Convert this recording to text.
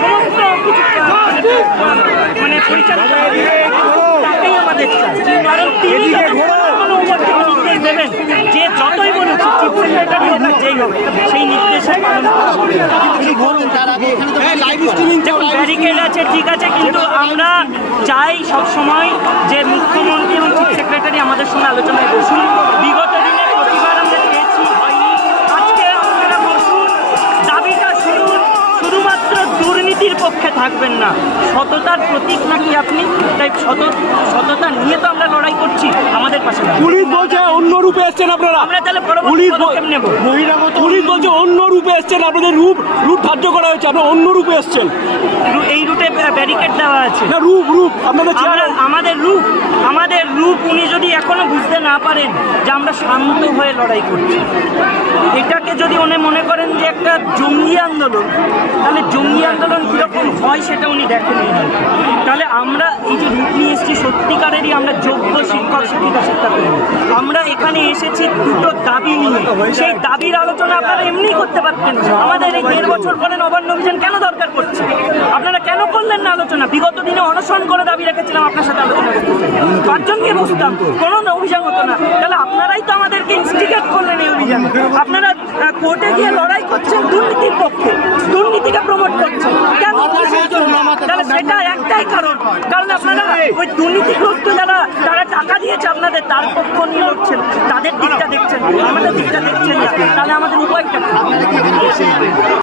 সমস্ত মানে পরিচালনা তাকেই আমাদের চাই। কারণ তিনি কোনো নির্দেশ দেবেন যে যতই বলুন চিফ সেক্রেটারি হোক যেই হোক সেই নির্দেশে পালন করা দেখুন ব্যারিকেড আছে ঠিক আছে কিন্তু আমরা চাই সবসময় যে মুখ্যমন্ত্রী এবং চিফ সেক্রেটারি আমাদের সঙ্গে আলোচনায় বসুন। থাকবেন না। সততার প্রতীক নাকি আপনি? তাই সত সততা নিয়ে তো আমরা লড়াই করছি আমাদের পাশে। পুলিশ বলছে অন্য রূপে এসছেন আপনারা। আমরা তাহলে পুলিশ নেব। পুলিশ বলছে অন্য রূপে এসছেন। আপনাদের রূপ রূপ ধার্য করা হয়েছে। আপনারা অন্য রূপে এসছেন। এই ব্যারিকেড দেওয়া আছে। না রূপ রূপ আপনাদের আমাদের রূপ আমাদের রূপ উনি যদি এখনও বুঝতে না পারেন যে আমরা শান্ত হয়ে লড়াই করছি। এটাকে যদি উনি মনে করেন যে একটা জঙ্গি আন্দোলন তাহলে জঙ্গি আন্দোলন কীরকম হয় সেটা উনি দেখেননি। তাহলে আমরা এই যে রূপ নিয়ে এসেছি সত্যিকারেরই আমরা যোগ্য শিক্ষক শিক্ষিকা। এখানে এসেছি দুটো দাবি নিয়ে। সেই দাবির আলোচনা আপনারা এমনি করতে পারতেন। আমাদের এই দেড় বছর পরে নবান্ন অভিযান কেন দরকার পড়ছে? আপনারা কেন করলেন না আলোচনা? বিগত দিনে অনশন করে দাবি রেখেছিলাম আপনার সাথে আলোচনা পাঁচজনকে বসতাম। কোনো অভিযান হতো না। তাহলে আপনারাই তো আমাদেরকে ইনস্টিগেট করলেন এই অভিযান। আপনারা কোর্টে গিয়ে লড়াই করছেন দুর্নীতির পক্ষে। দুর্নীতিকে প্রমোট করছেন। কেন তাহলে সেটা একটাই কারণ কারণ আপনারা ওই দুর্নীতিগ্রস্ত যারা, তারা টাকা দিয়েছে আপনাদের, তার পক্ষ নিয়ে লড়ছেন, তাদের দিকটা দেখছেন, আমাদের দিকটা দেখছেন না।